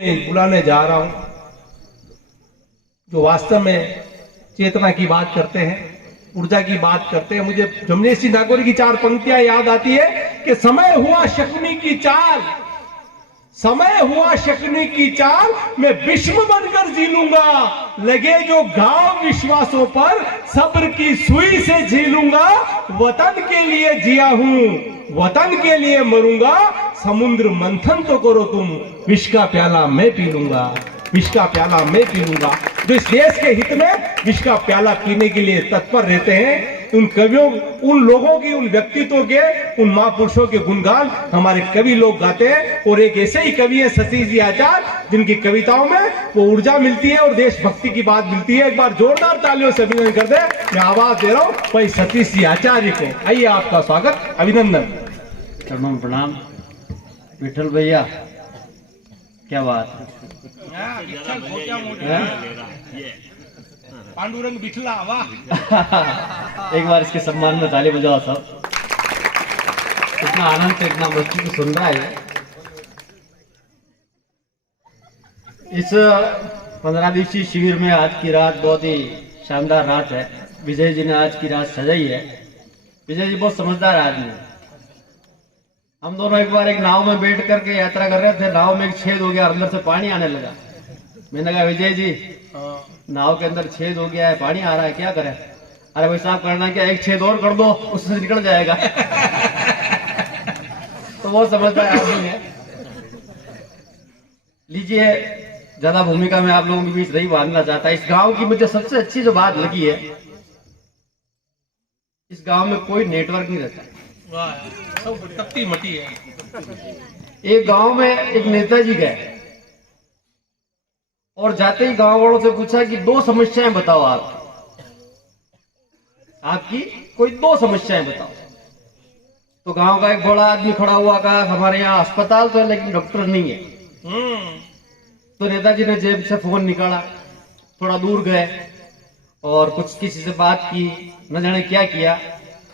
बुलाने जा रहा हूं जो वास्तव में चेतना की बात करते हैं, ऊर्जा की बात करते हैं। मुझे जमनेश सिंह नागौरी की 4 पंक्तियां याद आती है कि समय हुआ शकुनी की चाल, समय हुआ शकुनी की चाल, मैं विश्व बनकर जी लूंगा, लगे जो घाव विश्वासों पर सब्र की सुई से झीलूंगा। वतन के लिए जिया हूं, वतन के लिए मरूंगा, समुद्र मंथन तो करो तुम, विष का प्याला मैं पी लूंगा, विष का प्याला मैं पी लूंगा। जो इस देश के हित में विष का प्याला पीने के लिए तत्पर रहते हैं, उन कवियों, उन लोगों की, उन व्यक्तित्वों के, उन महापुरुषों के गुणगान हमारे कवि लोग गाते हैं। और एक ऐसे ही कवि है सतीश जी आचार्य, जिनकी कविताओं में वो ऊर्जा मिलती है और देशभक्ति की बात मिलती है। एक बार जोरदार तालियों से अभिनंदन कर दे। मैं आवाज दे रहा हूँ भाई सतीश जी आचार्य को। आइए, आपका स्वागत, अभिनंदन। चरणों में प्रणाम। विठल भैया, क्या बात है। पांडुरंग बिठला, वाह। एक बार इसके सम्मान में ताली बजाओ सब। इतना आनंद से, इतना मस्ती को सुन रहा है। इस 15 दिवसीय शिविर में आज की रात बहुत ही शानदार रात है। विजय जी ने आज की रात सजाई है। विजय जी बहुत समझदार आदमी है। हम दोनों एक बार एक नाव में बैठ करके यात्रा कर रहे थे। नाव में एक छेद हो गया, अंदर से पानी आने लगा। मैंने कहा विजय जी, नाव के अंदर छेद हो गया है, पानी आ रहा है, क्या करें? अरे भाई साहब, करना क्या, एक छेद और कर दो, उससे निकल जाएगा। तो वो समझदार आदमी है। लीजिए, ज्यादा भूमिका में आप लोगों के बीच नहीं बांधना चाहता। इस गांव की मुझे सबसे अच्छी जो बात लगी है, इस गांव में कोई नेटवर्क नहीं रहता। सब टट्टी मटी है। एक गांव में एक नेताजी गए और जाते ही गांव वालों से पूछा कि 2 समस्याएं बताओ आपकी कोई 2 समस्याएं बताओ। तो गांव का एक बड़ा आदमी खड़ा हुआ, कहा हमारे यहाँ अस्पताल तो है लेकिन डॉक्टर नहीं है। तो नेताजी ने जेब से फोन निकाला, थोड़ा दूर गए और कुछ किसी से बात की, न जाने क्या किया।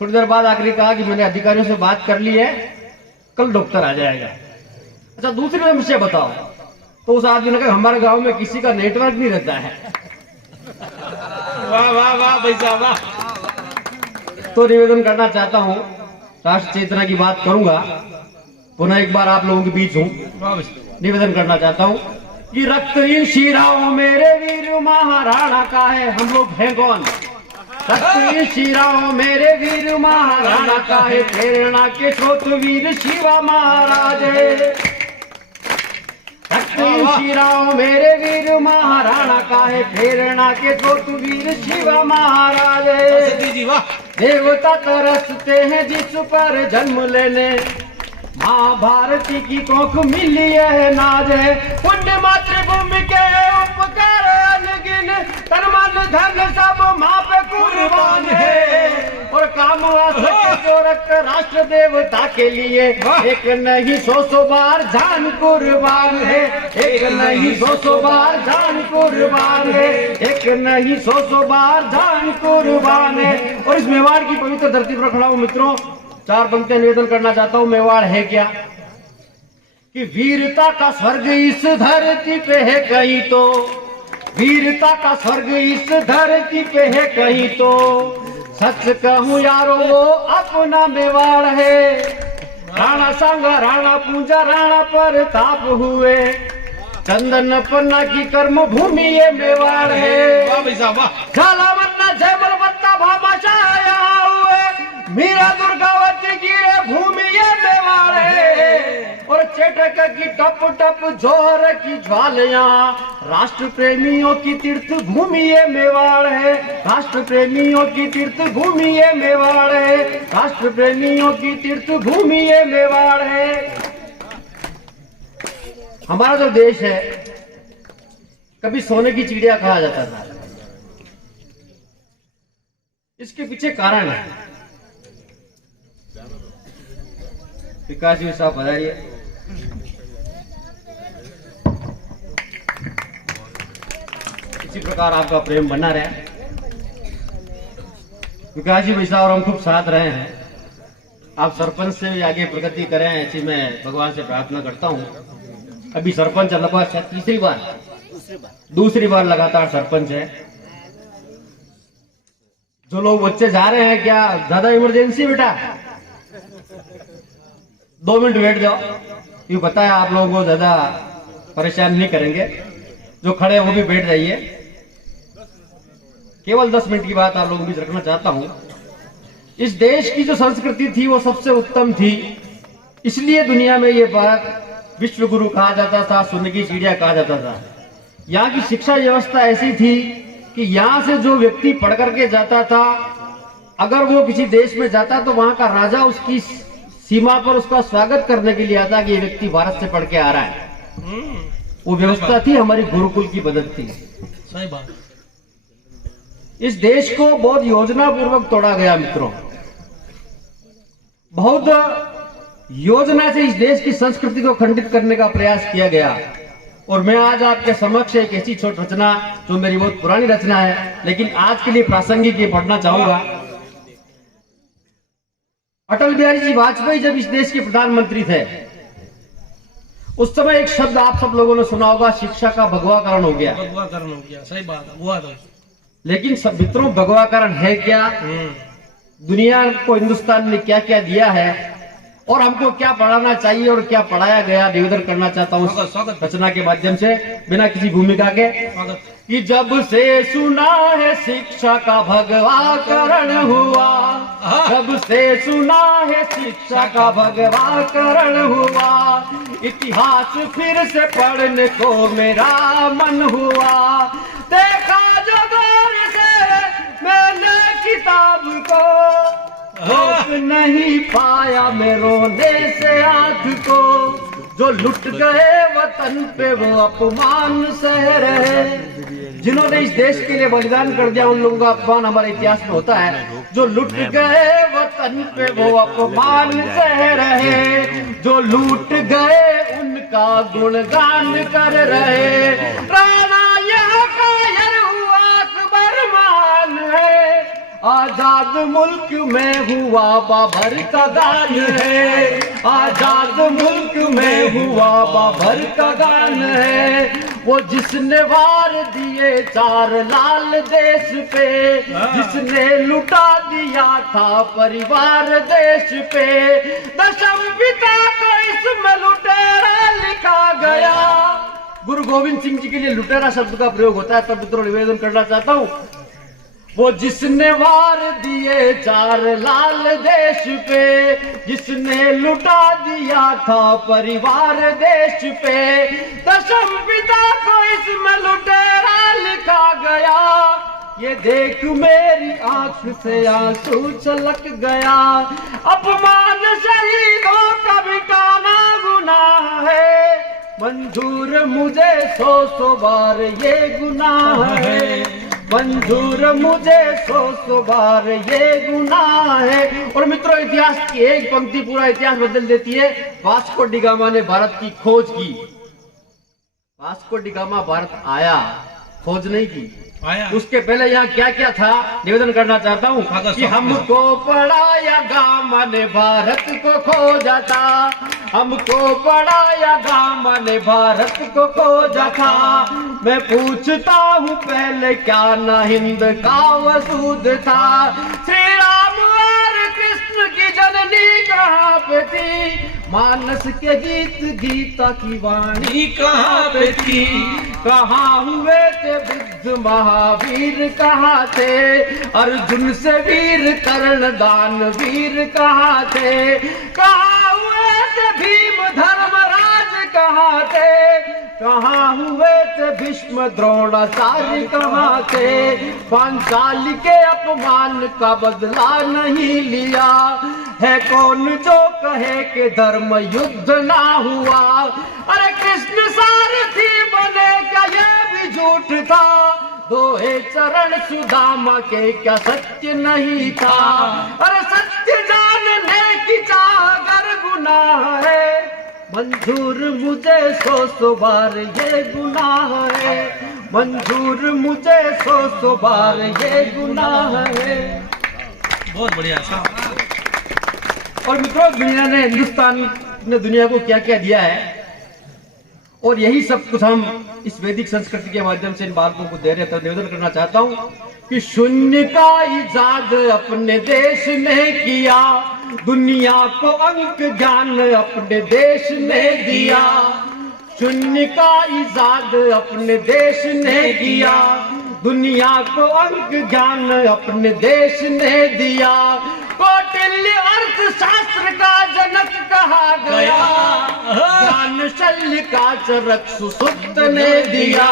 थोड़ी देर बाद आखिरी कहा कि मैंने अधिकारियों से बात कर ली है, कल डॉक्टर आ जाएगा। अच्छा, दूसरी समस्या बताओ। तो उस आदमी ने कहा हमारे गांव में किसी का नेटवर्क नहीं रहता है। वाह वाह वाह भाई साहब, वाह। तो निवेदन करना चाहता हूं, राष्ट्र चेतना की बात करूंगा, पुनः एक बार आप लोगों के बीच हूं। निवेदन करना चाहता हूं कि रक्त इन शिराओं मेरे वीर महाराणा का है। हम लोग हैं कौन? रक्त इन शिराओं मेरे वीर महाराणा का है, प्रेरणा के स्रोत वीर शिवा महाराज है। रक्त इन शिराओं मेरे वीर महाराणा का है, प्रेरणा के स्रोत वीर शिवा महाराज है। देवता तरसते हैं जिस पर जन्म लेने, माँ भारती की कोख मिली है नाज है। पुण्य मातृभूमि के उपकार अनगिन, तन मन धन सब माँ पे कुर्बान है। और काम जो रक्त राष्ट्र देवता के लिए, एक नहीं 100 बार जान कुर्बान है। एक नहीं 100 बार जान कुर्बान है। एक नहीं 100 बार जान कुर्बान है। और इस मेवाड़ की पवित्र धरती पर खड़ा हूँ मित्रों, 4 पंक्तियां निवेदन करना चाहता हूं। मेवाड़ है क्या कि वीरता का स्वर्ग इस धरती पे है कहीं तो, वीरता का स्वर्ग इस धरती पे है कहीं तो। सच कहूं यारो वो अपना मेवाड़ है। राणा सांगा, राणा पूंजा, राणा प्रताप हुए, चंदन पन्ना की कर्म भूमि ये मेवाड़ है। झालावन्ना जयमल बत्ता भामाशाह यहाँ हुए, मीरा दुर्गावती की भूमि ये मेवाड़ है। और चेटक की टप टप जोहर की ज्वालियां, राष्ट्र प्रेमियों की तीर्थ भूमि ये मेवाड़ है। राष्ट्र प्रेमियों की तीर्थ भूमि ये मेवाड़ है। राष्ट्र प्रेमियों की तीर्थ भूमि ये मेवाड़ है। हमारा जो देश है, कभी सोने की चिड़िया कहा जाता था। इसके पीछे कारण है। विकास जी साहब बताइए। इसी प्रकार आपका प्रेम बना रहे। विकास जी साहब और हम खूब साथ रहे हैं। आप सरपंच से भी आगे प्रगति करें, ऐसी मैं भगवान से प्रार्थना करता हूं। अभी सरपंच लगभग दूसरी बार लगातार सरपंच है। जो लोग बच्चे जा रहे हैं, क्या ज्यादा इमरजेंसी बेटा? 2 मिनट बैठ जाओ, ये पता है आप लोगों को ज्यादा परेशान नहीं करेंगे। जो खड़े हैं वो भी बैठ जाइए। केवल 10 मिनट की बात आप लोगों के बीच रखना चाहता हूं। इस देश की जो संस्कृति थी वो सबसे उत्तम थी, इसलिए दुनिया में ये भारत विश्व गुरु कहा जाता था, सोने की चिड़िया कहा जाता था। यहाँ की शिक्षा व्यवस्था ऐसी थी कि यहाँ से जो व्यक्ति पढ़ करके जाता था, अगर वो किसी देश में जाता तो वहां का राजा उसकी सीमा पर उसका स्वागत करने के लिए आता कि ये व्यक्ति भारत से पढ़ के आ रहा है। वो व्यवस्था थी, हमारी गुरुकुल की पद्धति थी। सही बात। इस देश को बहुत योजना पूर्वक तोड़ा गया मित्रों। बहुत योजना से इस देश की संस्कृति को खंडित करने का प्रयास किया गया। और मैं आज आपके समक्ष एक ऐसी छोटी रचना, जो मेरी बहुत पुरानी रचना है लेकिन आज के लिए प्रासंगिक, ये पढ़ना चाहूंगा। अटल बिहारी जी वाजपेयी जब इस देश के प्रधानमंत्री थे, उस समय एक शब्द आप सब लोगों ने सुना होगा, शिक्षा का भगवाकरण हो गया। भगवाकरण हो गया, सही बात है, हुआ था। लेकिन सब मित्रों, भगवाकरण है क्या? दुनिया को हिंदुस्तान ने क्या क्या दिया है और हमको क्या पढ़ाना चाहिए और क्या पढ़ाया गया, निवेदन करना चाहता हूँ रचना के माध्यम से, बिना किसी भूमिका के। कि जब से सुना है शिक्षा का भगवाकरण हुआ, जब से सुना है शिक्षा का भगवाकरण हुआ, इतिहास फिर से पढ़ने को मेरा मन हुआ। देखा जो गौर से मैंने किताब को, रोक नहीं पाया मैं रोने से आंख को। जो लुट गए वतन पे वो अपमान सह रहे। जिन्होंने इस देश के लिए बलिदान कर दिया, उन लोगों का अपमान हमारे इतिहास में होता है। जो लुट गए वतन पे वो अपमान सह रहे, जो लूट गए उनका गुणगान कर रहे। राणा यह कायर हुआ अकबर मान है, आजाद मुल्क में हुआ बाबर का गान है। आजाद मुल्क में हुआ बाबर का गान है। वो जिसने वार दिए 4 लाल देश पे, जिसने लुटा दिया था परिवार देश पे। दशम पिता को इसमें लुटेरा लिखा गया। गुरु गोविंद सिंह जी के लिए लुटेरा शब्द का प्रयोग होता है, तब मित्रों निवेदन करना चाहता हूं। वो जिसने वार दिए 4 लाल देश पे, जिसने लुटा दिया था परिवार देश पे। दशम पिता को इसमें लुटेरा लिखा गया। ये देख मेरी आंख से आंसू छलक गया। अपमान शहीदों का मिटाना गुनाह है, मंजूर मुझे 100 बार ये गुनाह है। मंजूर मुझे 100 बार ये गुनाह है। और मित्रों, इतिहास की एक पंक्ति पूरा इतिहास बदल देती है। वास्को डी गामा ने भारत की खोज की। वास्को डी गामा भारत आया, खोज नहीं की। उसके पहले यहाँ क्या क्या था, निवेदन करना चाहता हूँ कि हमको पढ़ाया गामा ने भारत को खोजा था। हमको पढ़ाया गामा ने भारत को खोजा था। मैं पूछता हूँ पहले क्या ना हिंद का वसूद था। श्री राम और कृष्ण की जननी कहाँ पे थी, मानस के गीत गीता की वाणी कहाँ पे थी। कहाँ हुए थे बुद्ध महावीर कहाँ थे, अर्जुन से वीर कर्ण दान वीर कहाँ थे। कहाँ हुए थे भीम धर्मराज कहाँ थे, कहाँ हुए थे भीष्म द्रोणाचार्य कहाँ थे। पांचाली के अपमान का बदला नहीं लिया, है कौन जो कहे कि धर्म युद्ध ना हुआ। अरे कृष्ण सारथी बने क्या ये भी झूठ था, दोहे चरण सुदामा के क्या सत्य नहीं था। अरे सत्य जानने की चाह अगर गुनाह है, मंजूर मुझे 100 बार ये गुनाह है। मंजूर मुझे 100 बार ये गुनाह है। बहुत बढ़िया साहब। और मित्रों, दुनिया ने, हिंदुस्तान ने दुनिया को क्या क्या दिया है, और यही सब कुछ हम इस वैदिक संस्कृति के माध्यम से इन बालकों को दे रहे हैं। तो निवेदन करना चाहता हूँ कि शून्य का इजाद अपने देश ने किया, दुनिया को अंक ज्ञान अपने देश ने दिया। शून्य का इजाद अपने देश ने किया, दुनिया को अंक ज्ञान अपने देश ने दिया। कौटिल्य अर्थशास्त्र का जनक कहा गया, ज्ञान शल्य का चरक सुसुप्त ने दिया।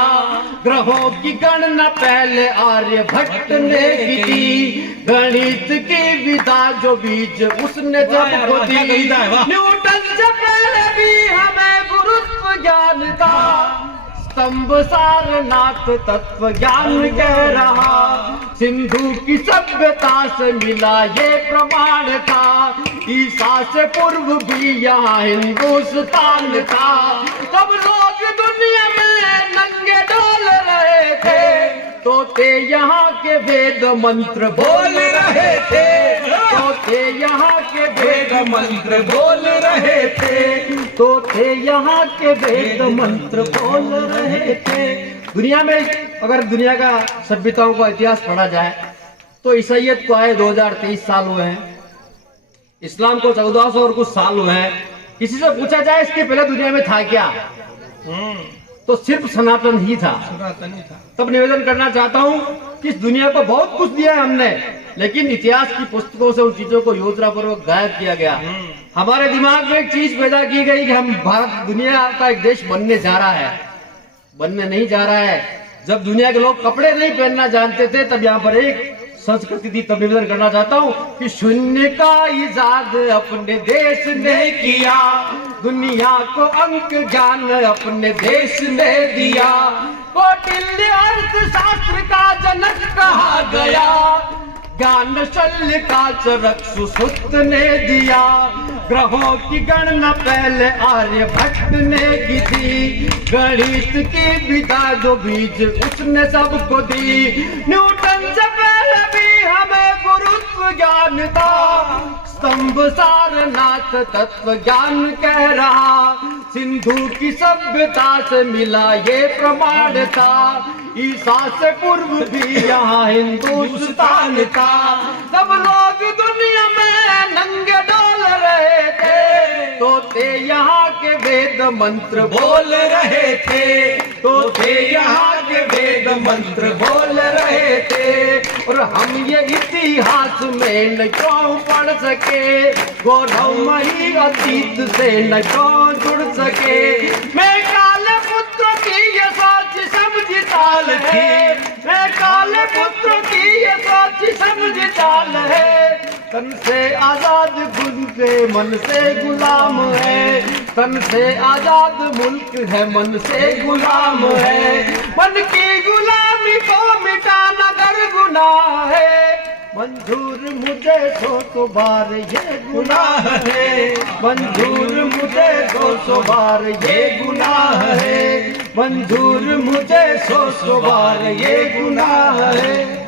ग्रहों की गणना पहले आर्यभट्ट ने की, गणित की विधा जो बीज उसने सबको दी। न्यूटन से पहले भी हमें गुरुत्व ज्ञान था, स्तंभ सारनाथ तत्व ज्ञान कह रहा। सिंधु की सभ्यता से मिला ये प्रमाण था, ईसा से पूर्व भी यहाँ हिंदुस्तान था। सब लोग दुनिया में नंगे डोल रहे थे, तोते यहाँ के वेद मंत्र बोल रहे थे, तोते यहाँ के वेद मंत्र बोल रहे थे, तोते यहाँ के वेद मंत्र बोल रहे थे। दुनिया में अगर दुनिया का सभ्यताओं का इतिहास पढ़ा जाए तो ईसाइयत को आए 2023 साल हुए हैं, इस्लाम को 1400 और कुछ साल हुए हैं। किसी से पूछा जाए इसके पहले दुनिया में था क्या, तो सिर्फ सनातन ही था। तब निवेदन करना चाहता हूँ कि इस दुनिया को बहुत कुछ दिया है हमने, लेकिन इतिहास की पुस्तकों से उन चीजों को योजनापूर्वक गायब किया गया। हमारे दिमाग में एक चीज पैदा की गई कि हम भारत दुनिया का एक देश बनने जा रहा है, बनने नहीं जा रहा है। जब दुनिया के लोग कपड़े नहीं पहनना जानते थे तब यहाँ पर एक संस्कृति थी। तब निवेदन करना चाहता हूँ कि शून्य का इजाद अपने देश ने किया, दुनिया को अंक ज्ञान अपने देश ने दिया। कौटिल्य अर्थशास्त्र का जनक कहा गया, ज्ञान शल्य का चरक सुसुप्त ने दिया। ग्रहों की गणना पहले आर्यभट्ट ने की थी, गणित की विधा जो बीज उसने सबको दी। न्यूटन से पहले भी हमें गुरुत्व ज्ञान था, स्तंभ सारनाथ तत्व ज्ञान कह रहा। सिंधु की सभ्यता से मिला ये प्रमाण था, ईसा से पूर्व भी यहाँ हिंदुस्तान था। सब लोग दुनिया में नंगे डोल रहे थे, तोते यहाँ के वेद मंत्र बोल रहे थे, तोते यहाँ के वेद मंत्र बोल रहे थे। और हम ये इतिहास में न क्यों पढ़ सके, गौरवमयी अतीत से न क्यों जुड़ सके। मैं काले पुत्र की ये सोच समझ चाल है, मैं काले पुत्र की ये सोच समझ चाल है। तन से आजाद मुल्क है, मन से गुलाम है, तन से आजाद मुल्क है, मन से गुलाम है। मन की गुलामी को मिटाना गर गुनाह है, मंजूर मुझे 200 बार ये गुनाह है, मंजूर मुझे 200 बार ये गुनाह है, मंजूर मुझे 100 बार ये गुनाह है।